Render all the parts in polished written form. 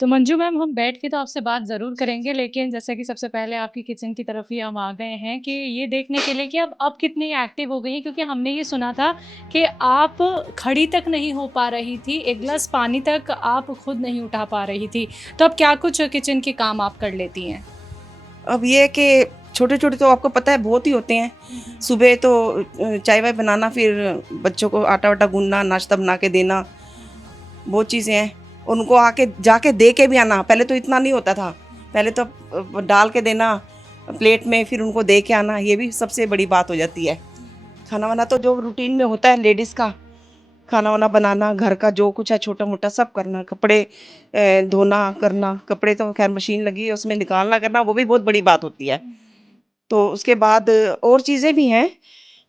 तो मंजू मैम, हम बैठ के तो आपसे बात ज़रूर करेंगे, लेकिन जैसा कि सबसे पहले आपकी किचन की तरफ ही हम आ गए हैं कि ये देखने के लिए कि अब कितनी एक्टिव हो गई हैं, क्योंकि हमने ये सुना था कि आप खड़ी तक नहीं हो पा रही थी, एक गिलास पानी तक आप खुद नहीं उठा पा रही थी। तो अब क्या कुछ किचन के काम आप कर लेती हैं? अब ये है कि छोटे-छोटे तो आपको पता है बहुत ही होते हैं। सुबह तो चाय-वाय बनाना, फिर बच्चों को आटा-वाटा गूँथना, नाश्ता बना के देना, बहुत चीज़ें हैं। उनको आके जाके दे के भी आना, पहले तो इतना नहीं होता था। पहले तो डाल के देना प्लेट में, फिर उनको दे के आना, ये भी सबसे बड़ी बात हो जाती है। खाना-वाना तो जो रूटीन में होता है लेडीज़ का, खाना-वाना बनाना, घर का जो कुछ है छोटा-मोटा सब करना, कपड़े धोना करना, कपड़े तो खैर मशीन लगी है उसमें निकालना करना, वो भी बहुत बड़ी बात होती है। तो उसके बाद और चीज़ें भी हैं।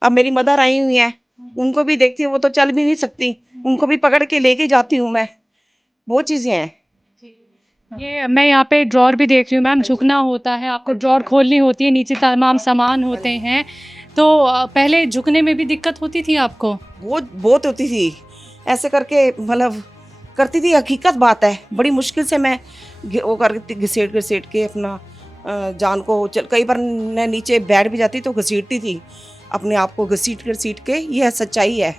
अब मेरी मदर आई हुई हैं, उनको भी देखती हूँ, वो तो चल भी नहीं सकती, उनको भी पकड़ के लेके जाती हूँ मैं, बहुत चीज़ें हैं। ये मैं यहाँ पे ड्रॉर भी देख रही हूँ मैम, झुकना होता है, आपको ड्रॉर खोलनी होती है, नीचे तमाम सामान होते हैं। तो पहले झुकने में भी दिक्कत होती थी आपको? बहुत बहुत होती थी, ऐसे करके मतलब करती थी, हकीकत बात है। बड़ी मुश्किल से मैं वो करती, घसीट-घसीट के अपना जान को चल, कई बार मैं नीचे बैठ भी जाती तो घसीटती थी, अपने आप को घसीट-घसीट के, ये सच्चाई है।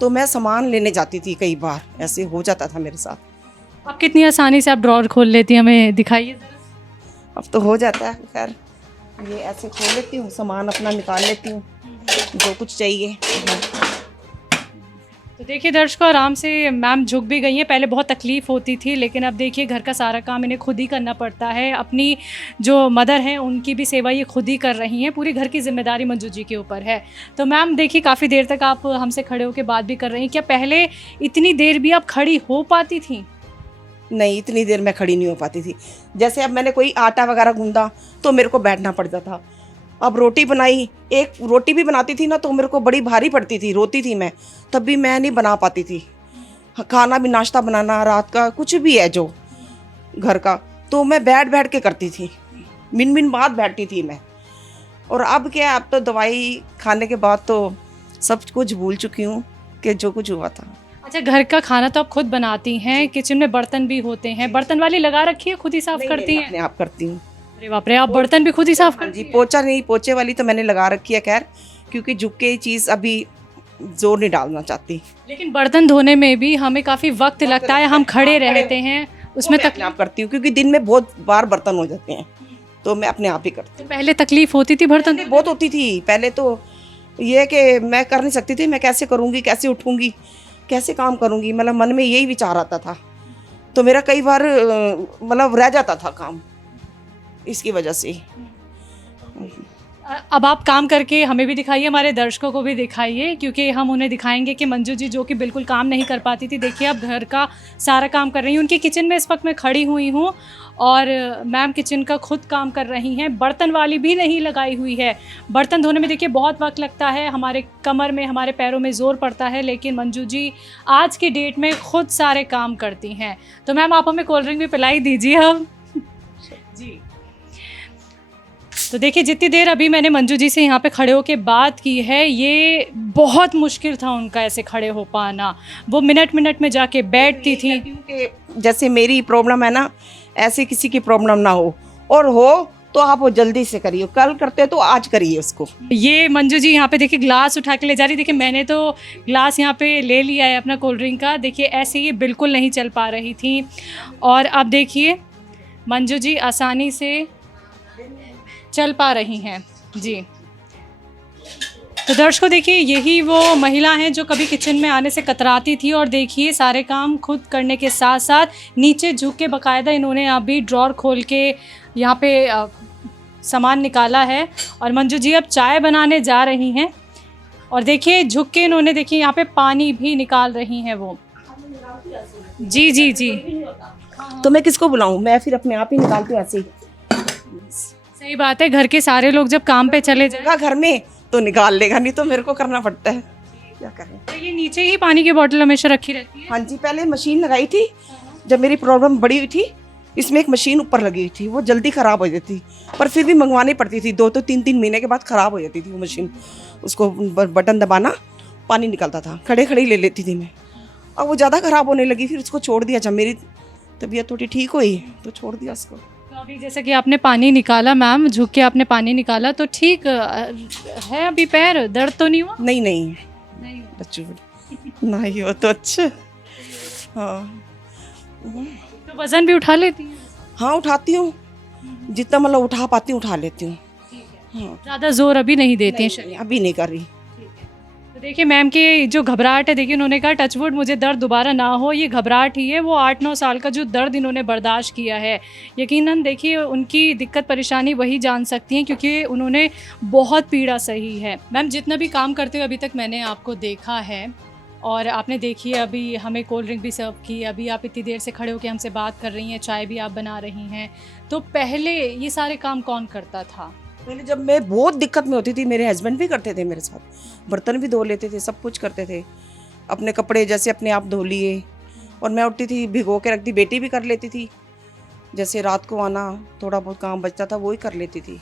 तो मैं सामान लेने जाती थी, कई बार ऐसे हो जाता था मेरे साथ। अब कितनी आसानी से आप ड्रॉर खोल लेती हैं, हमें दिखाइए ज़रा। अब तो हो जाता है, खैर ये ऐसे खोल लेती हूँ, सामान अपना निकाल लेती हूँ, जो कुछ चाहिए। तो देखिए दर्शकों, आराम से मैम झुक भी गई हैं। पहले बहुत तकलीफ़ होती थी, लेकिन अब देखिए घर का सारा काम इन्हें खुद ही करना पड़ता है। अपनी जो मदर हैं उनकी भी सेवा ये खुद ही कर रही हैं, पूरी घर की ज़िम्मेदारी मंजू जी के ऊपर है। तो मैम देखिए, काफ़ी देर तक आप हमसे खड़े होकर बात भी कर रही हैं। क्या पहले इतनी देर भी आप खड़ी हो पाती थीं? नहीं, इतनी देर मैं खड़ी नहीं हो पाती थी। जैसे अब मैंने कोई आटा वगैरह गूँधा तो मेरे को बैठना पड़ता था। अब रोटी बनाई, एक रोटी भी बनाती थी ना तो मेरे को बड़ी भारी पड़ती थी, रोती थी मैं, तब भी मैं नहीं बना पाती थी। खाना भी, नाश्ता बनाना, रात का कुछ भी है जो घर का, तो मैं बैठ-बैठ के करती थी। मिन-मिन बाद बैठती थी मैं। और अब क्या है, अब तो दवाई खाने के बाद तो सब कुछ भूल चुकी हूँ कि जो कुछ हुआ था। अच्छा, घर का खाना तो आप खुद बनाती हैं, किचन में बर्तन भी होते हैं, बर्तन वाली लगा रखी है, खुद ही साफ़ करती मैं हैं? अपने आप करती हूँ। अरे बाप रे! आप बर्तन भी खुद ही साफ़ हाँ जी, करती हैं? पोंछा नहीं, पोंछे वाली तो मैंने लगा रखी है खैर, क्योंकि झुक के चीज़ अभी ज़ोर नहीं डालना चाहती। लेकिन बर्तन धोने में भी हमें काफ़ी वक़्त लगता है, हम खड़े रहते हैं, उसमें मैं अपने आप करती हूँ, क्योंकि दिन में बहुत बार बर्तन हो जाते हैं, तो मैं अपने आप ही करती तो पहले तकलीफ़ होती थी बर्तन हूँ। बहुत होती थी, पहले तो ये है कि मैं कर नहीं सकती थी, मैं कैसे करूँगी, कैसे उठूँगी, कैसे काम करूँगी, मतलब मन में यही विचार आता था। तो मेरा कई बार मतलब रह जाता था काम, इसकी वजह से। अब आप काम करके हमें भी दिखाइए, हमारे दर्शकों को भी दिखाइए, क्योंकि हम उन्हें दिखाएँगे कि मंजू जी जो कि बिल्कुल काम नहीं कर पाती थी, देखिए अब घर का सारा काम कर रही हैं। उनकी किचन में इस वक़्त मैं खड़ी हुई हूँ और मैम किचन का खुद काम कर रही हैं, बर्तन वाली भी नहीं लगाई हुई है। बर्तन धोने में देखिए बहुत वक़्त लगता है, हमारे कमर में, हमारे पैरों में ज़ोर पड़ता है, लेकिन मंजू जी आज की डेट में खुद सारे काम करती हैं। तो मैम आप हमें कोल्ड ड्रिंक भी पिलाई दीजिए अब। जी। तो देखिए, जितनी देर अभी मैंने मंजू जी से यहाँ पे खड़े होके बात की है, ये बहुत मुश्किल था उनका ऐसे खड़े हो पाना। वो मिनट-मिनट में जाके बैठती थी। कि जैसे मेरी प्रॉब्लम है ना, ऐसे किसी की प्रॉब्लम ना हो, और हो तो आप वो जल्दी से करिए, कल करते तो आज करिए उसको। ये मंजू जी यहाँ पे देखिए ग्लास उठा के ले जा रही। देखिए मैंने तो ग्लास यहाँ पे ले लिया है अपना कोल्ड ड्रिंक का। देखिए ऐसे ये बिल्कुल नहीं चल पा रही थी, और अब देखिए मंजू जी आसानी से चल पा रही हैं। जी। तो दर्शकों देखिए, यही वो महिला हैं जो कभी किचन में आने से कतराती थी, और देखिए सारे काम खुद करने के साथ साथ नीचे झुक के बाकायदा इन्होंने अभी ड्रॉर खोल के यहाँ पे सामान निकाला है। और मंजू जी अब चाय बनाने जा रही हैं, और देखिए झुक के इन्होंने, देखिए यहाँ पे पानी भी निकाल रही हैं वो। जी जी जी, तो मैं किसको बुलाऊं, मैं फिर अपने आप ही निकालती हूँ ऐसे ही। सही बात है, घर के सारे लोग जब काम पे चले जाए। जगह घर में तो निकाल लेगा, नहीं तो मेरे को करना पड़ता है, क्या करें। तो ये नीचे ही पानी की बोतल हमेशा रखी रहती है? हाँ जी, पहले मशीन लगाई थी जब मेरी प्रॉब्लम बड़ी हुई थी, इसमें एक मशीन ऊपर लगी हुई थी, वो जल्दी ख़राब हो जाती, पर फिर भी मंगवानी पड़ती थी, 2 तो 3 महीने के बाद ख़राब हो जाती थी वो मशीन। उसको बटन दबाना, पानी निकलता था, खड़े खड़े ही ले लेती थी मैं। अब वो ज़्यादा ख़राब होने लगी, फिर उसको छोड़ दिया। जब मेरी तबीयत थोड़ी ठीक हुई तो छोड़ दिया उसको। तो अभी जैसे कि आपने पानी निकाला मैम, झुक के आपने पानी निकाला तो ठीक है अभी पैर? दर्द तो नहीं हुआ? नहीं नहीं नहीं। बच्चों नहीं हो तो अच्छा। हाँ तो वज़न भी उठा लेती हैं? हाँ उठाती हूँ, जितना मतलब उठा पाती हूँ उठा लेती हूँ। हाँ ज़्यादा जोर अभी नहीं देते हैं शरीर? अभी नहीं कर रही। तो देखिए मैम की जो घबराहट है, देखिए उन्होंने कहा टचवुड मुझे दर्द दोबारा ना हो, ये घबराहट ही है। वो 8-9 साल का जो दर्द इन्होंने बर्दाश्त किया है, यकीनन देखिए उनकी दिक्कत परेशानी वही जान सकती हैं क्योंकि उन्होंने बहुत पीड़ा सही है। मैम जितना भी काम करते हुए अभी तक मैंने आपको देखा है और आपने देखिए अभी हमें कोल्ड ड्रिंक भी सर्व की, अभी आप इतनी देर से खड़े होकर हमसे बात कर रही हैं, चाय भी आप बना रही हैं, तो पहले ये सारे काम कौन करता था? पहले जब मैं बहुत दिक्कत में होती थी मेरे हस्बैंड भी करते थे मेरे साथ, बर्तन भी धो लेते थे, सब कुछ करते थे। अपने कपड़े जैसे अपने आप धो लिए और मैं उठती थी भिगो के रखती, बेटी भी कर लेती थी। जैसे रात को आना थोड़ा बहुत काम बचता था वो ही कर लेती थी।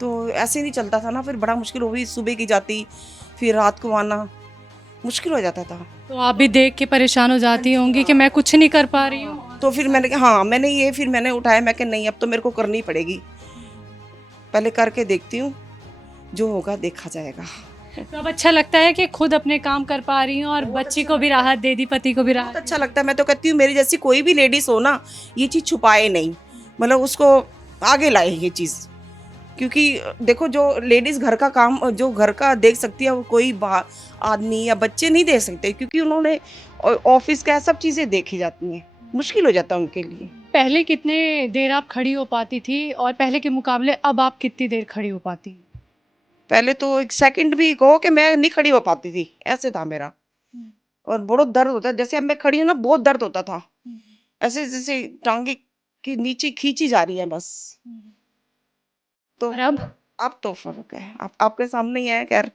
तो ऐसे नहीं चलता था ना, फिर बड़ा मुश्किल हो गई, सुबह की जाती फिर रात को आना, मुश्किल हो जाता था। तो आप भी देख के परेशान हो जाती होंगी कि मैं कुछ नहीं कर पा रही हूँ। तो फिर मैंने हाँ मैंने ये फिर मैंने उठाया, मैं कि नहीं अब तो मेरे को करनी पड़ेगी, पहले करके देखती हूँ, जो होगा देखा जाएगा। तो अब अच्छा लगता है कि खुद अपने काम कर पा रही हूँ और बच्ची को भी राहत दे दी, पति को भी बहुत राहत। अच्छा लगता है। मैं तो कहती हूँ मेरी जैसी कोई भी लेडीज हो ना, ये चीज़ छुपाए नहीं, मतलब उसको आगे लाए ये चीज़। क्योंकि देखो जो लेडीज घर का काम जो घर का देख सकती है वो कोई आदमी या बच्चे नहीं देख सकते, क्योंकि उन्होंने ऑफिस का सब चीज़ें देखी जाती हैं, मुश्किल हो जाता है उनके लिए। पहले कितने देर आप खड़ी हो पाती थी और पहले के मुकाबले अब आप कितनी देर खड़ी हो पाती? पहले तो एक सेकंड भी कहो कि मैं नहीं खड़ी हो पाती थी, ऐसे था मेरा। और बहुत दर्द होता है, जैसे अब मैं खड़ी हूँ ना बहुत दर्द होता था, ऐसे जैसे टांगे की नीचे खींची जा रही है बस। तो और अब तो फर्क है, आप आपके सामने ही है, खैर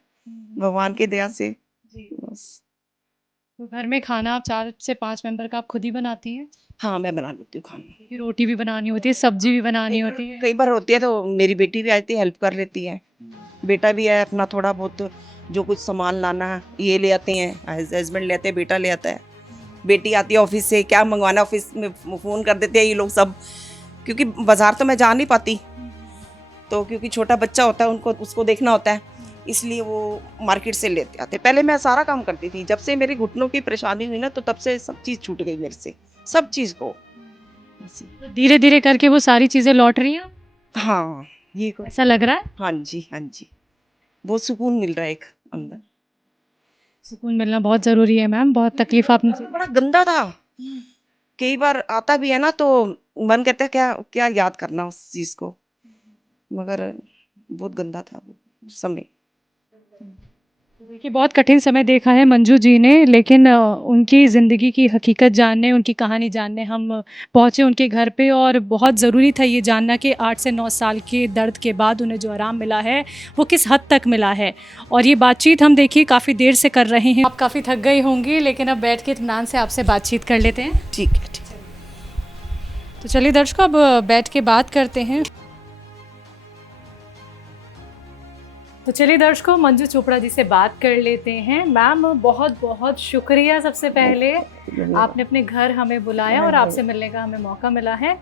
भगवान की दया से जी। बस। तो घर में खाना आप 4 से 5 मेंबर का आप खुद ही बनाती हैं? हाँ मैं बना लेती हूँ खाना। क्योंकि रोटी भी बनानी होती है, सब्जी भी बनानी होती है। कई बार होती है तो मेरी बेटी भी आती है, हेल्प कर लेती है। बेटा भी है अपना थोड़ा बहुत जो कुछ सामान लाना है ये ले आते हैं, हस्बैंड ले आते हैं, बेटा ले आता है। बेटी आती है ऑफिस से, क्या मंगवाना ऑफिस में फ़ोन कर देते हैं ये लोग सब, क्योंकि बाज़ार तो मैं जा नहीं पाती, तो क्योंकि छोटा बच्चा होता है उनको उसको देखना होता है, इसलिए वो मार्केट से लेते आते। पहले मैं सारा काम करती थी, जब से मेरी घुटनों की परेशानी हुई ना तो तब से सब चीज़ छूट गई मेरे से, सब चीज़ को। तो धीरे धीरे करके वो सारी चीजें लौट रही हैं, हाँ ये ऐसा लग रहा है? हाँ जी हाँ जी, बहुत सुकून मिल रहा है एक अंदर। सुकून मिलना बहुत ज़रूरी है मैम, बहुत तकलीफ आपने बड़ा गंदा था, कई बार आता भी है ना तो मन कहता है क्या क्या याद करना उस चीज़ को, मगर बहुत गंदा था वो समय। देखिए बहुत कठिन समय देखा है मंजू जी ने, लेकिन उनकी ज़िंदगी की हकीकत जानने, उनकी कहानी जानने हम पहुँचे उनके घर पे और बहुत ज़रूरी था ये जानना कि 8 से 9 साल के दर्द के बाद उन्हें जो आराम मिला है वो किस हद तक मिला है। और ये बातचीत हम देखिए काफ़ी देर से कर रहे हैं, आप काफ़ी थक गई होंगी, लेकिन अब बैठ के इत्मीनान से आपसे बातचीत कर लेते हैं। ठीक है ठीक है। तो चलिए दर्शकों अब बैठ के बात करते हैं। तो चलिए दर्शकों मंजू चोपड़ा जी से बात कर लेते हैं। मैम बहुत बहुत शुक्रिया सबसे पहले, आपने अपने घर हमें बुलाया और आपसे मिलने का हमें मौका मिला है।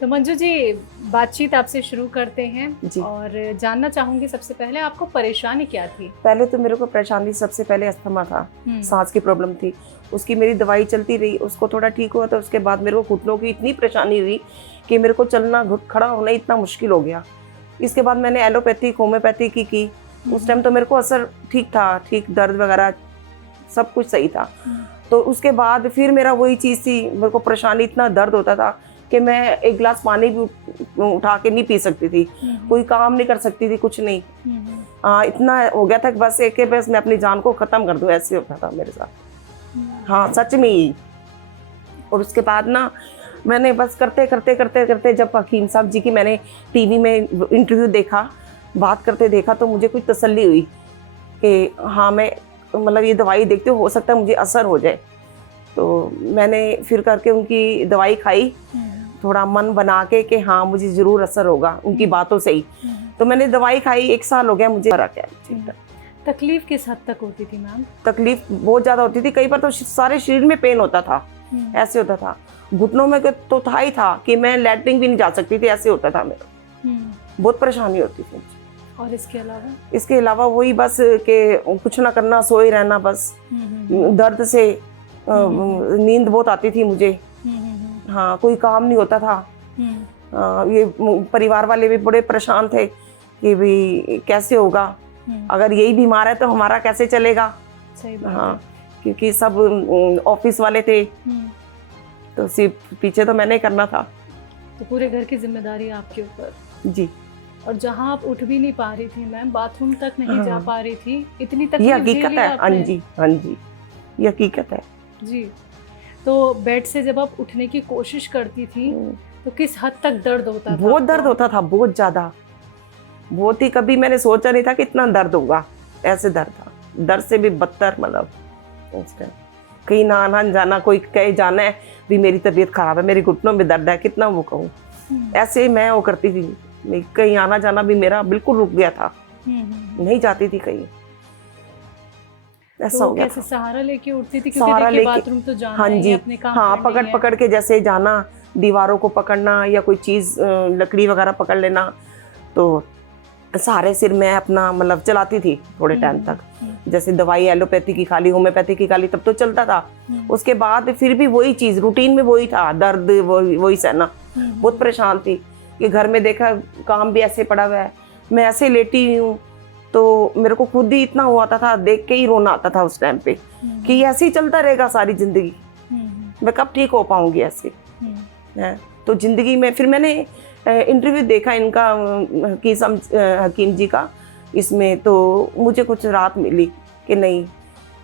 तो मंजू जी बातचीत आपसे शुरू करते हैं और जानना चाहूँगी सबसे पहले आपको परेशानी क्या थी? पहले तो मेरे को परेशानी सबसे पहले अस्थमा था, सांस की प्रॉब्लम थी, उसकी मेरी दवाई चलती रही, उसको थोड़ा ठीक हुआ तो उसके बाद मेरे को घुटनों की इतनी परेशानी हुई कि मेरे को चलना खड़ा होना इतना मुश्किल हो गया। इसके बाद मैंने एलोपैथिक होम्योपैथी की उस टाइम तो मेरे को असर ठीक था, ठीक दर्द वगैरह सब कुछ सही था। तो उसके बाद फिर मेरा वही चीज़ थी, मेरे को परेशानी इतना दर्द होता था कि मैं एक गिलास पानी भी उठा के नहीं पी सकती थी, कोई काम नहीं कर सकती थी, कुछ नहीं। इतना हो गया था कि बस एक बस मैं अपनी जान को ख़त्म कर दूँ, ऐसे होता था मेरे साथ। हाँ सच में ही। और उसके बाद ना मैंने बस करते करते करते करते जब हकीम साहब जी की मैंने टीवी में इंटरव्यू देखा, बात करते देखा, तो मुझे कुछ तसल्ली हुई कि हाँ मैं मतलब ये दवाई देखते हो सकता है मुझे असर हो जाए। तो मैंने फिर करके उनकी दवाई खाई, थोड़ा मन बना के कि हाँ मुझे ज़रूर असर होगा उनकी बातों से ही। तो मैंने दवाई खाई, 1 साल हो गया मुझे फर्क है। तकलीफ किस हद तक होती थी मैम? तकलीफ बहुत ज़्यादा होती थी, कई बार तो सारे शरीर में पेन होता था, ऐसे होता था। घुटनों में तो था ही था कि मैं लैट्रिन भी नहीं जा सकती थी, ऐसे होता था मेरा, बहुत परेशानी होती थी मुझे। और इसके अलावा वही बस कि कुछ ना करना, सोए रहना बस, दर्द से नींद बहुत आती थी मुझे। हाँ, कोई काम नहीं होता था। ये परिवार वाले भी बड़े परेशान थे कि भाई कैसे होगा, अगर यही बीमार है तो हमारा कैसे चलेगा। सही बात हाँ, क्योंकि सब ऑफिस वाले थे, तो सिर्फ पीछे तो मैंने करना था। तो पूरे घर की जिम्मेदारी आपके ऊपर जी। और जहाँ आप उठ भी नहीं पा रही थी मैम, बाथरूम तक नहीं जा पा रही थी, इतनी ये तकलीफ हकीकत झेली है। हाँ आपने। जी, हाँ जी, ये हकीकत है जी। तो बेड से जब आप उठने की कोशिश करती थी तो किस हद तक दर्द होता था? बहुत दर्द होता था, बहुत ज्यादा, बहुत ही। कभी मैंने सोचा नहीं था कि इतना दर्द होगा, ऐसे दर्द था, दर्द से भी बदतर। मतलब कहीं ना आना जाना, कोई कहे जाना है भी मेरी तबीयत खराब है, मेरे घुटनों में दर्द है, कितना वो कहूँ, ऐसे मैं वो करती थी। कहीं आना जाना भी मेरा बिल्कुल रुक गया था, नहीं जाती थी कहीं, ऐसा तो हो गया कैसे था। सहारा लेके उठती थी? क्योंकि सहारा देखिए लेके, बाथरूम तो जाना हाँ ही जी, है, अपने काम हाँ, करने पकड़ ही है। पकड़ के जैसे जाना, दीवारों को पकड़ना या कोई चीज लकड़ी वगैरह पकड़ लेना, तो सारे सिर मैं अपना मतलब चलाती थी थोड़े टाइम तक। जैसे दवाई एलोपैथी की खा ली, होम्योपैथी की खा ली, तब तो चलता था। उसके बाद फिर भी वही चीज, रूटीन में वही था, दर्द वही सहना। बहुत परेशान थी कि घर में देखा काम भी ऐसे पड़ा हुआ है, मैं ऐसे लेटी हूँ, तो मेरे को खुद ही इतना हुआ था, देख के ही रोना आता था उस टाइम पे कि ऐसे ही चलता रहेगा सारी जिंदगी, मैं कब ठीक हो पाऊंगी ऐसे। है तो जिंदगी में फिर मैंने इंटरव्यू देखा इनका हकीम जी का, इसमें तो मुझे कुछ राहत मिली कि नहीं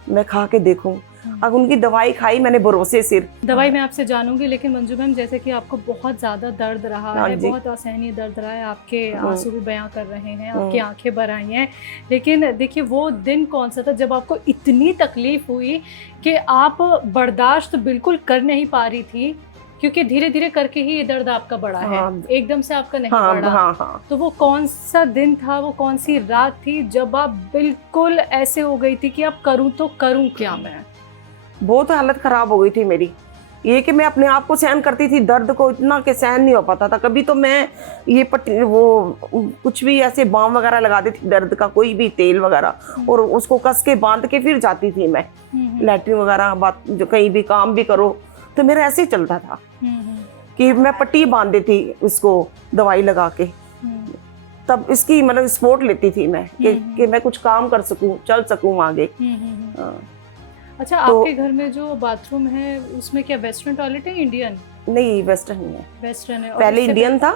मैं खा के देखूं। अब उनकी दवाई खाई मैंने भरोसे सिर। दवाई मैं आपसे जानूंगी, लेकिन मंजू मैम जैसे कि आपको बहुत ज़्यादा दर्द रहा हाँ है, जी। बहुत असहनीय दर्द रहा है, आपके आंसू भी बयां कर रहे हैं, आपकी आंखें भर आई हैं, लेकिन देखिए वो दिन कौन सा था जब आपको इतनी तकलीफ हुई कि आप बर्दाश्त बिल्कुल कर नहीं पा रही थी, क्योंकि धीरे धीरे करके ही ये दर्द आपका बढ़ा है, एकदम से आपका नहीं बढ़ा। हाँ। तो वो कौन सा दिन था, वो कौन सी रात थी जब आप बिल्कुल ऐसे हो गई थी कि अब करूं तो करूं क्या मैं? बहुत हालत खराब हो गई थी मेरी, ये कि मैं अपने आप को सहन करती थी दर्द को, इतना कि सहन नहीं हो पाता था। कभी तो मैं ये वो कुछ भी ऐसे बाम वगैरह लगा देती थी दर्द का, कोई भी तेल वगैरह, और उसको कस के बांध के फिर जाती थी मैं लैट्रिन वगैरह, बात जो कहीं भी काम भी करो तो मेरा ऐसे ही चलता था कि मैं पट्टी बांध देती इसको दवाई लगा के, तब इसकी मतलब सपोर्ट लेती थी मैं कि मैं कुछ काम कर सकूं, चल सकूं आगे। अच्छा, तो आपके घर में जो बाथरूम है उसमें क्या वेस्टर्न टॉयलेट है, इंडियन? नहीं, वेस्टर्न ही है। वेस्टर्न है। पहले इंडियन था,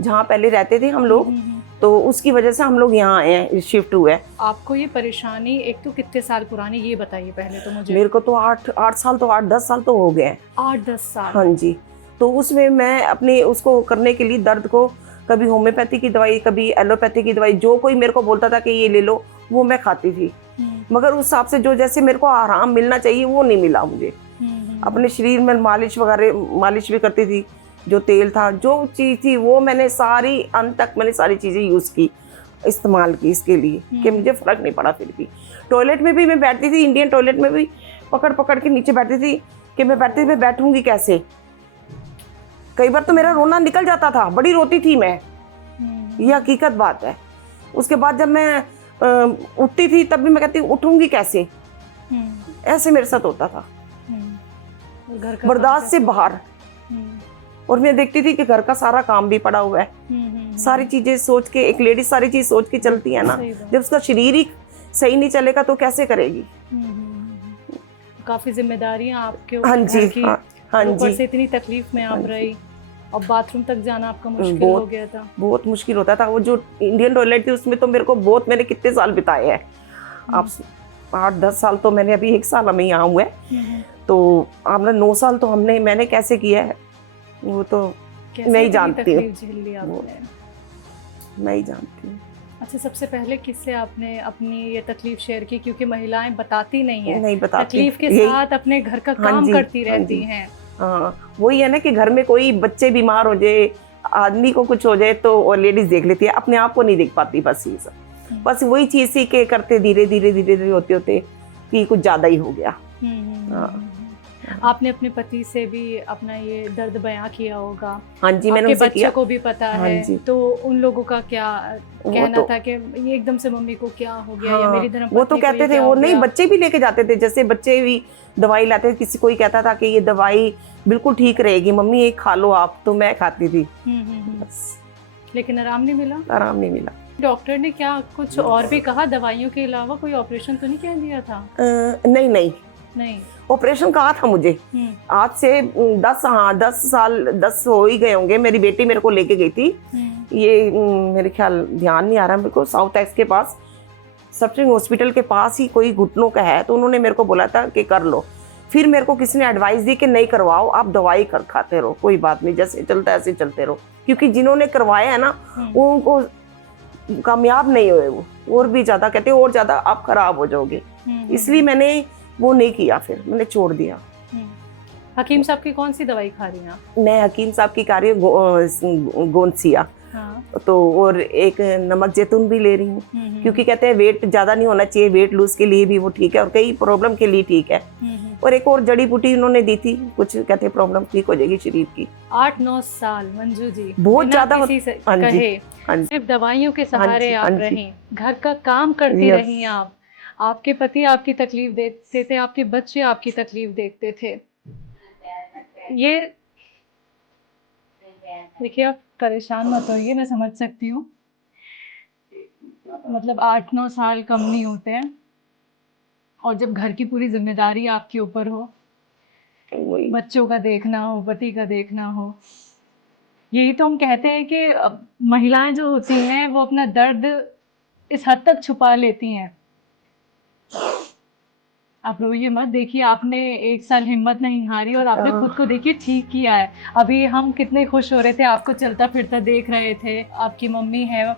जहाँ पहले रहते थे हम लोग, तो उसकी वजह से हम लोग यहाँ आए हैं, शिफ्ट हुए हैं। आपको ये परेशानी एक तो कितने साल पुरानी, ये बताइए पहले तो मुझे। मेरे को तो 8 साल तो 8-10 साल तो हो गए हैं। 8-10 साल? हाँ जी। तो उसमें मैं अपने उसको करने के लिए दर्द को कभी होम्योपैथी की दवाई, कभी एलोपैथी की दवाई, जो कोई मेरे को बोलता था कि ये ले लो, वो मैं खाती थी। मगर उस हिसाब से जो जैसे मेरे को आराम मिलना चाहिए वो नहीं मिला मुझे। अपने शरीर में मालिश भी करती थी, जो तेल था, जो चीज़ थी, वो मैंने सारी अंत तक मैंने सारी चीज़ें यूज़ की, इस्तेमाल की इसके लिए कि मुझे फ़र्क नहीं पड़ा। फिर भी टॉयलेट में भी मैं बैठती थी, इंडियन टॉयलेट में भी पकड़ पकड़ के नीचे बैठती थी कि मैं बैठूंगी कैसे। कई बार तो मेरा रोना निकल जाता था, बड़ी रोती थी मैं, ये हकीकत बात है। उसके बाद जब मैं उठती थी तब भी मैं कहती उठूंगी कैसे, ऐसे मेरे साथ होता था, बर्दाश्त से बाहर। और मैं देखती थी कि घर का सारा काम भी पड़ा हुआ है, सारी चीजें सोच के, एक लेडीज सारी चीज सोच के चलती है ना, जब उसका शरीर ही सही नहीं चलेगा तो कैसे करेगी। काफी जिम्मेदारियां आपके हाँ जी, हाँ ऊपर जी। से इतनी तकलीफ में आप रही, और बाथरूम तक जाना आपका मुश्किल हो गया था। बहुत मुश्किल होता था। वो जो इंडियन टॉयलेट थी उसमें तो मेरे को बहुत, मैंने कितने साल बिताए हैं, आप 8-10 साल तो मैंने, अभी 1 साल हमें यहाँ हुआ है, तो हमने 9 साल तो मैंने कैसे किया है वो तो मैं ही जानती हूँ, मैं ही जानती हूँ। अच्छा, सबसे पहले किससे आपने अपनी ये तकलीफ शेयर की? क्योंकि महिलाएं बताती नहीं है, नहीं बताती, तकलीफ के साथ अपने घर का काम करती रहती हैं। हाँ, वही है ना कि घर में कोई बच्चे बीमार हो जाए, आदमी को कुछ हो जाए तो और लेडीज देख लेती है, अपने आप को नहीं देख पाती। बस ये सब, बस वही चीज सी के करते धीरे धीरे होते होते कि कुछ ज्यादा ही हो गया। आपने अपने पति से भी अपना ये दर्द बयां किया होगा। हाँ जी, मैंने आपके उनसे बच्चों किया। को भी पता हाँ है, जी। तो उन लोगों का क्या वो कहना तो था कि ये एकदम से मम्मी को क्या हो गया, या हाँ, मेरी वो तो धर्मपत्नी को ये कहते थे, क्या वो हो नहीं, गया? बच्चे भी लेके जाते थे, जैसे बच्चे भी दवाई लाते थे, किसी कोई कहता था कि ये दवाई बिल्कुल ठीक रहेगी मम्मी, ये खा लो आप, तो मैं खाती थी। बस लेकिन आराम नहीं मिला। आराम नहीं मिला। डॉक्टर ने क्या कुछ और भी कहा दवाइयों के अलावा? कोई ऑपरेशन तो नहीं कह दिया था? नहीं नहीं, नहीं। ऑपरेशन कहा था मुझे आज से 10 हो ही गए होंगे। मेरी बेटी मेरे को लेके गई थी, ये मेरे ख्याल ध्यान नहीं आ रहा मेरे को, साउथ एक्स के पास, सप्रिंग हॉस्पिटल के पास ही कोई घुटनों का है, तो उन्होंने मेरे को बोला था कि कर लो। फिर मेरे को किसी ने एडवाइस दी कि नहीं करवाओ, आप दवाई कर खाते रहो, कोई बात नहीं, जैसे चलता है ऐसे चलते रहो, क्योंकि जिन्होंने करवाया है ना उनको कामयाब नहीं हुए, वो और भी ज़्यादा कहते और ज़्यादा आप खराब हो जाओगे, इसलिए मैंने वो नहीं किया, फिर मैंने छोड़ दिया। हकीम साहब की कौन सी दवाई खा रही हैं आप? मैं हकीम साहब की खा रही हूँ गोंदसिया, तो और एक नमक जैतून भी ले रही हूँ, क्योंकि कहते हैं वेट ज़्यादा नहीं होना चाहिए, वेट लूज के लिए भी वो ठीक है और कई प्रॉब्लम के लिए ठीक है। और एक और जड़ी बूटी उन्होंने दी थी, कुछ कहते प्रॉब्लम ठीक हो जाएगी शरीर की। 8-9 साल मंजू जी बहुत ज्यादा कहे, सिर्फ दवाइयों के सहारे आप रहीं, घर का काम करती रहीं आप, आपके पति आपकी तकलीफ देखते थे, आपके बच्चे आपकी तकलीफ देखते थे। ये देखिए, आप परेशान मत होइए, मैं समझ सकती हूँ, मतलब 8-9 साल कम नहीं होते हैं, और जब घर की पूरी जिम्मेदारी आपके ऊपर हो, बच्चों का देखना हो, पति का देखना हो, यही तो हम कहते हैं कि महिलाएं जो होती हैं वो अपना दर्द इस हद तक छुपा लेती हैं। आप रोइए मत, देखिए आपने 1 साल हिम्मत नहीं हारी और आपने खुद को देखिए ठीक किया है। अभी हम कितने खुश हो रहे थे, आपको चलता फिरता देख रहे थे, आपकी मम्मी है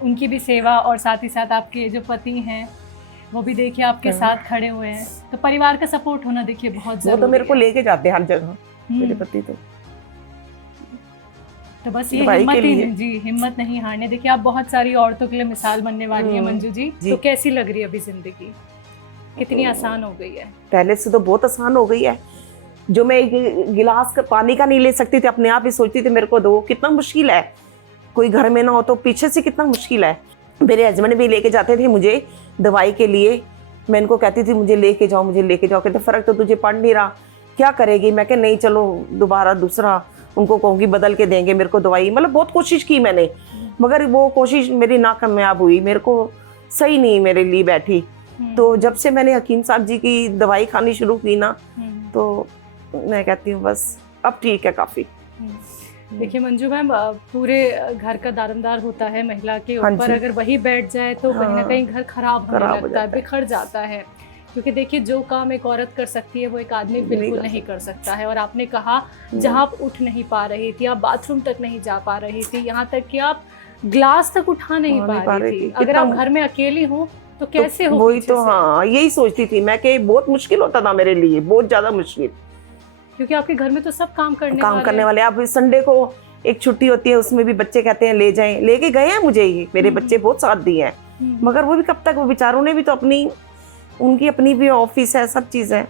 उनकी भी सेवा, और साथ ही साथ आपके जो पति हैं वो भी देखिए आपके साथ खड़े हुए हैं, तो परिवार का सपोर्ट होना देखिए बहुत जरूरी है। वो तो मेरे को लेके जाते हैं हर जगह, मेरे पति तो बस ये हिम्मत ही जी, हिम्मत नहीं हारने। देखिए आप बहुत सारी औरतों के लिए मिसाल बनने वाली है मंजू जी। तो कैसी लग रही है अभी जिंदगी, कितनी आसान हो गई है? पहले से तो बहुत आसान हो गई है। जो मैं एक गिलास का पानी का नहीं ले सकती थी, अपने आप ही सोचती थी मेरे को दो, कितना मुश्किल है, कोई घर में ना हो तो पीछे से कितना मुश्किल है। मेरे हस्बैंड भी लेके जाते थे मुझे दवाई के लिए, मैं इनको कहती थी मुझे लेके जाओ, मुझे लेके जाओ, कहते फर्क तो तुझे पड़ नहीं रहा, क्या करेगी? मैं कह नहीं, चलो दोबारा दूसरा उनको कहूँगी बदल के देंगे मेरे को दवाई। मतलब बहुत कोशिश की मैंने, मगर वो कोशिश मेरी नाकामयाब हुई, मेरे को सही नहीं मेरे लिए बैठी। तो जब से मैंने हकीम साहब जी की दवाई खानी शुरू की ना, तो मैं कहती हूँ बस अब ठीक है काफ़ी। देखिए मंजू मैम, पूरे घर का दारोमदार होता है महिला के ऊपर, अगर वही बैठ जाए तो कहीं ना कहीं घर खराब होने लगता है, बिखर जाता है। क्योंकि देखिए जो काम एक औरत कर सकती है वो एक आदमी बिल्कुल नहीं कर सकता है। और आपने कहा जहाँ आप उठ नहीं पा रही थी, आप बाथरूम तक नहीं जा पा रही थी, यहाँ तक कि आप ग्लास तक उठा नहीं पा रही थी। अगर आप घर में अकेली हो तो कैसे हो? वही तो, हाँ यही सोचती थी मैं कि बहुत मुश्किल होता था मेरे लिए, बहुत ज्यादा मुश्किल, क्योंकि आपके घर में तो सब काम करने वाले। अब संडे को एक छुट्टी होती है, उसमें भी बच्चे कहते हैं ले जाएं, लेके गए हैं मुझे, ये मेरे बच्चे बहुत साथ दिए हैं, मगर वो भी कब तक, वो बेचारों ने भी तो अपनी, उनकी अपनी भी ऑफिस है, सब चीज है।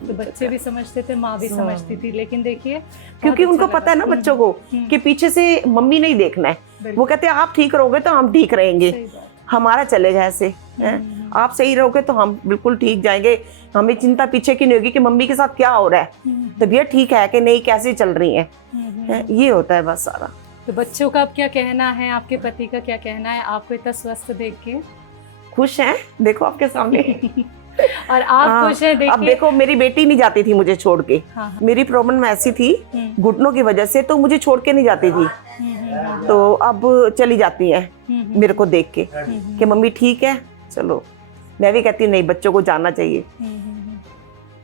तो बच्चे भी समझते थे, माँ भी समझती थी, लेकिन देखिए क्योंकि उनको पता है ना बच्चों को कि पीछे से मम्मी नहीं देखना है, वो कहते हैं आप ठीक रहोगे तो हम ठीक रहेंगे, हमारा चलेगा ऐसे, आप सही रहोगे तो हम बिल्कुल ठीक जाएंगे, हमें चिंता पीछे की नहीं होगी कि मम्मी के साथ क्या हो रहा है, तबीयत ठीक है कि नहीं, कैसे चल रही है, ये होता है बस सारा। तो बच्चों का अब क्या कहना है, आपके पति का क्या कहना है आपको इतना स्वस्थ देख के? खुश हैं, देखो आपके सामने। और आप खुश हैं? देखिए अब देखो मेरी बेटी नहीं जाती थी मुझे छोड़ के, मेरी प्रॉब्लम ऐसी थी घुटनों की वजह से, तो मुझे छोड़ के नहीं जाती थी, तो अब चली जाती है मेरे को देख के कि मम्मी ठीक है चलो। मैं भी कहती हूँ नहीं, बच्चों को जाना चाहिए।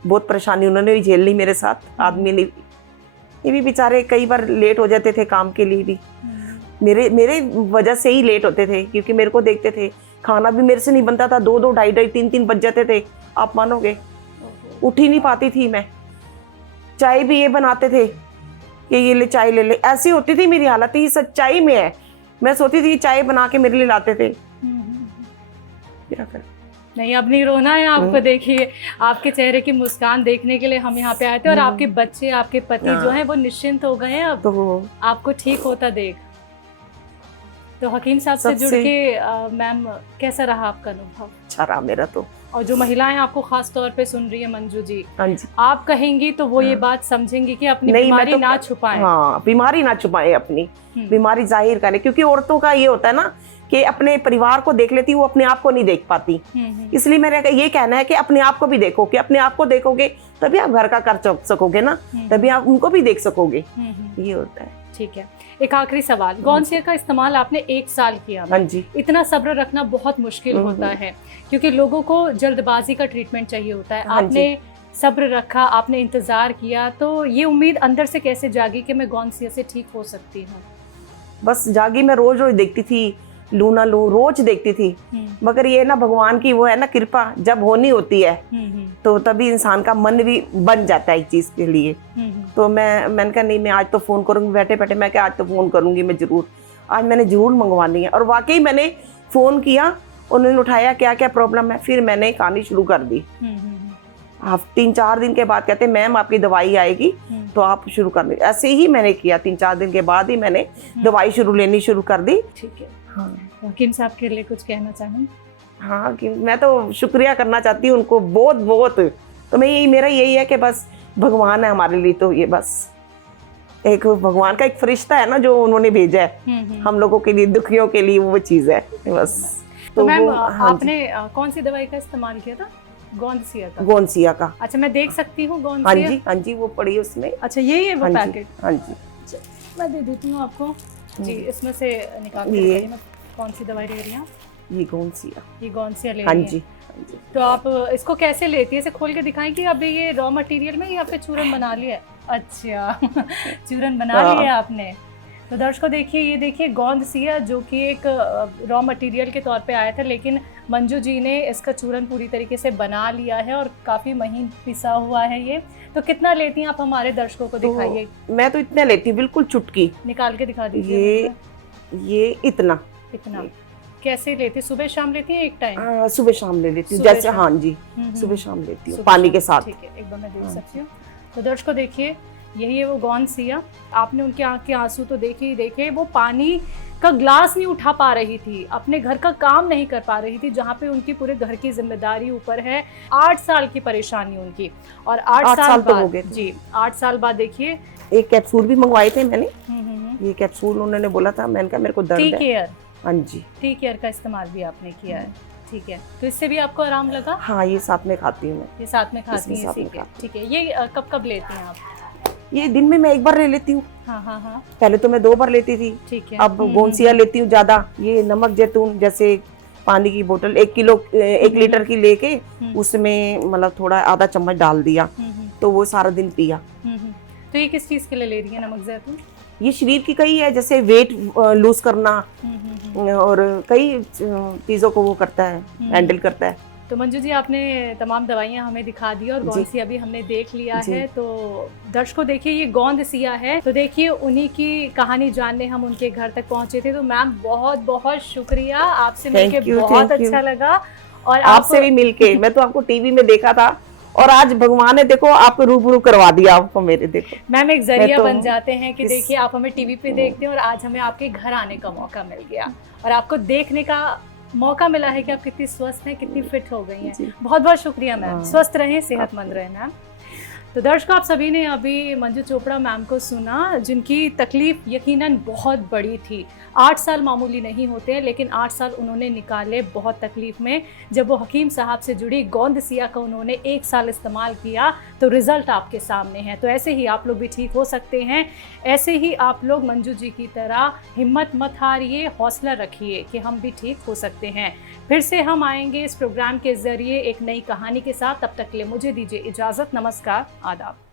बहुत परेशानी उन्होंने भी झेल ली मेरे साथ, आदमी ने, ये भी बेचारे कई बार लेट हो जाते थे काम के लिए भी, मेरे वजह से ही लेट होते थे, क्योंकि मेरे को देखते थे, खाना भी मेरे से नहीं बनता था, 2-2, 2:30, 3-3 बज जाते थे, आप मानोगे, उठ ही नहीं पाती थी मैं। चाय भी ये बनाते थे कि ये ले चाय ले ले, ऐसी होती थी मेरी हालत, ये सच्चाई में है। मैं सोचती थी चाय बना के मेरे लिए लाते थे, क्या कर। नहीं, अब नहीं रोना है आपको। देखिए आपके चेहरे की मुस्कान देखने के लिए हम यहाँ पे आए थे और आपके बच्चे, आपके पति जो हैं वो निश्चिंत हो गए हैं अब तो आपको ठीक होता देख। तो हकीम साहब से जुड़ के मैम कैसा रहा आपका अनुभव? अच्छा रहा मेरा तो। और जो महिलाएं आपको खास तौर पे सुन रही है मंजू जी, हाँ जी, आप कहेंगी तो वो ये बात समझेंगी कि अपनी नहीं, बीमारी मैं तो- ना छुपाएं। हाँ, बीमारी ना छुपाए, अपनी बीमारी जाहिर करें, क्योंकि औरतों का ये होता है ना कि अपने परिवार को देख लेती, वो अपने आप को नहीं देख पाती। इसलिए मेरा ये कहना है कि अपने आप को भी देखो, कि अपने आप को देखोगे तभी आप घर का कर सकोगे ना, तभी आप उनको भी देख सकोगे। ये होता है। ठीक है, एक आखिरी सवाल, गौनसिया का इस्तेमाल आपने 1 साल किया। हाँ जी। इतना सब्र रखना बहुत मुश्किल होता है क्योंकि लोगों को जल्दबाजी का ट्रीटमेंट चाहिए होता है। हाँ आपने सब्र रखा, आपने इंतजार किया, तो ये उम्मीद अंदर से कैसे जागी कि मैं गौनसिया से ठीक हो सकती हूँ? बस जागी, मैं रोज रोज देखती थी, लू ना लू रोज देखती थी, मगर ये ना भगवान की वो है ना कृपा, जब होनी होती है तो तभी इंसान का मन भी बन जाता है एक चीज के लिए। तो मैंने कहा नहीं, मैं आज तो फोन करूंगी, बैठे बैठे मैं क्या आज तो फोन करूंगी, मैं जरूर आज मैंने जरूर मंगवानी है। और वाकई मैंने फोन किया, उन्होंने उठाया, क्या क्या प्रॉब्लम है, फिर मैंने कहानी शुरू कर दी। 3-4 दिन के बाद कहते मैम आपकी दवाई आएगी तो आप शुरू कर दी। ऐसे ही मैंने किया, 3-4 दिन के बाद ही मैंने दवाई लेनी शुरू कर दी। ठीक है। हाँ, हकीम साहब के लिए कुछ कहना चाहें? हाँ, कि मैं तो शुक्रिया करना चाहती हूँ उनको बहुत बहुत। तो मेरा यही है कि बस भगवान है हमारे लिए, तो ये बस एक भगवान का एक फरिश्ता है ना जो उन्होंने भेजा है हम लोगों के लिए, दुखियों के लिए, वो चीज़ है बस। तो मैम आपने कौन सी दवाई का इस्तेमाल किया था? गौनसिया का? गौनसिया का। अच्छा, मैं देख सकती हूँ गौनसिया? हाँ जी, हाँ जी, वो पड़ी उसमें। अच्छा, यही है वो पैकेट? हाँ जी, मैं दे देती हूँ आपको जी। इसमें से निकाल के बताइए मैं कौन सी दवाई ले रही हैं? ये गौनसिया, ये गौनसिया ले हाँ रही जी, हैं? हाँ जी। तो आप इसको कैसे लेती है? इसे खोल के दिखाएंगी? अभी ये रॉ मटेरियल में या फिर चूरन बना लिया? अच्छा चूरन बना लिया आपने। तो दर्शकों देखिए, ये देखिए गौनसिया जो कि एक रॉ मटेरियल के तौर पे आया था, लेकिन मंजू जी ने इसका चूरन पूरी तरीके से बना लिया है और काफ़ी महीन पिसा हुआ है ये। तो कितना लेती हैं आप? हमारे दर्शकों को दिखाइए। मैं तो इतना लेती हूँ, बिल्कुल चुटकी। निकाल के दिखा दीजिए। ये इतना कैसे लेती? सुबह शाम लेती हैं? एक टाइम सुबह शाम ले लेती हूँ, जैसे हाँ जी, सुबह शाम लेती हूँ पानी के साथ। ठीक है, एक बार मैं देख सकती हूँ। तो दर्शकों देखिए, यही है वो गौनसिया। आपने उनके आँख के आंसू तो देखे, वो पानी का ग्लास नहीं उठा पा रही थी, अपने घर का काम नहीं कर पा रही थी, जहाँ पे उनकी पूरे घर की जिम्मेदारी ऊपर है। 8 साल की परेशानी उनकी, और 8 साल तो हो बाद गए जी, 8 साल बाद देखिए एक कैप्सूल भी मंगवाए थे मैंने। ये कैप्सूल उन्होंने बोला था, मैंने कहा मेरे को दर्द है। टी केयर, हाँ जी, टी केयर का इस्तेमाल भी आपने किया है? ठीक है, तो इससे भी आपको आराम लगा? हाँ, ये साथ में खाती हूँ मैं। ये साथ में खाती हैं? ठीक है। ये कब लेती हैं आप? ये दिन में मैं एक बार ले लेती हूँ। हाँ। पहले तो मैं 2 बार लेती थी। ठीक है। अब गौनसिया लेती हूँ ज्यादा। ये नमक जैतून, जैसे पानी की बोतल 1 लीटर की लेके उसमें मतलब थोड़ा आधा चम्मच डाल दिया, तो वो सारा दिन पिया। तो ये किस चीज के लिए ले रही है नमक जैतून? ये शरीर की कई है, जैसे वेट लूज करना और कई चीजों को वो करता है, हैंडल करता है। तो मंजू जी, आपने तमाम दवाइयाँ हमें दिखा दी और गौनसिया भी हमने देख लिया है। तो दर्शकों देखिए, ये गौनसिया है। तो देखिए, उन्हीं की कहानी जानने हम उनके घर तक पहुंचे थे। तो मैम बहुत बहुत शुक्रिया, आपसे मिलके बहुत अच्छा लगा। और आपसे भी मिलके, मैं तो आपको टीवी में देखा था और आज भगवान ने देखो आपको रूबरू करवा दिया आपको मेरे। देखो मैम, एक जरिया बन जाते हैं कि देखिए आप हमें टीवी पे देखते हैं और आज हमें आपके घर आने का मौका मिल गया और आपको देखने का मौका मिला है कि आप कितनी स्वस्थ हैं, कितनी फिट हो गई हैं। बहुत बहुत शुक्रिया मैम। स्वस्थ रहें, सेहतमंद रहें मैम। तो दर्शकों, आप सभी ने अभी मंजू चोपड़ा मैम को सुना, जिनकी तकलीफ यकीनन बहुत बड़ी थी। 8 साल मामूली नहीं होते, लेकिन 8 साल उन्होंने निकाले बहुत तकलीफ में। जब वो हकीम साहब से जुड़ी गौनसिया का उन्होंने 1 साल इस्तेमाल किया तो रिजल्ट आपके सामने है। तो ऐसे ही आप लोग भी ठीक हो सकते हैं। ऐसे ही आप लोग मंजू जी की तरह हिम्मत मत हारिए, हौसला रखिए कि हम भी ठीक हो सकते हैं। फिर से हम आएंगे इस प्रोग्राम के जरिए एक नई कहानी के साथ। तब तक के लिए मुझे दीजिए इजाज़त। नमस्कार, आदाब।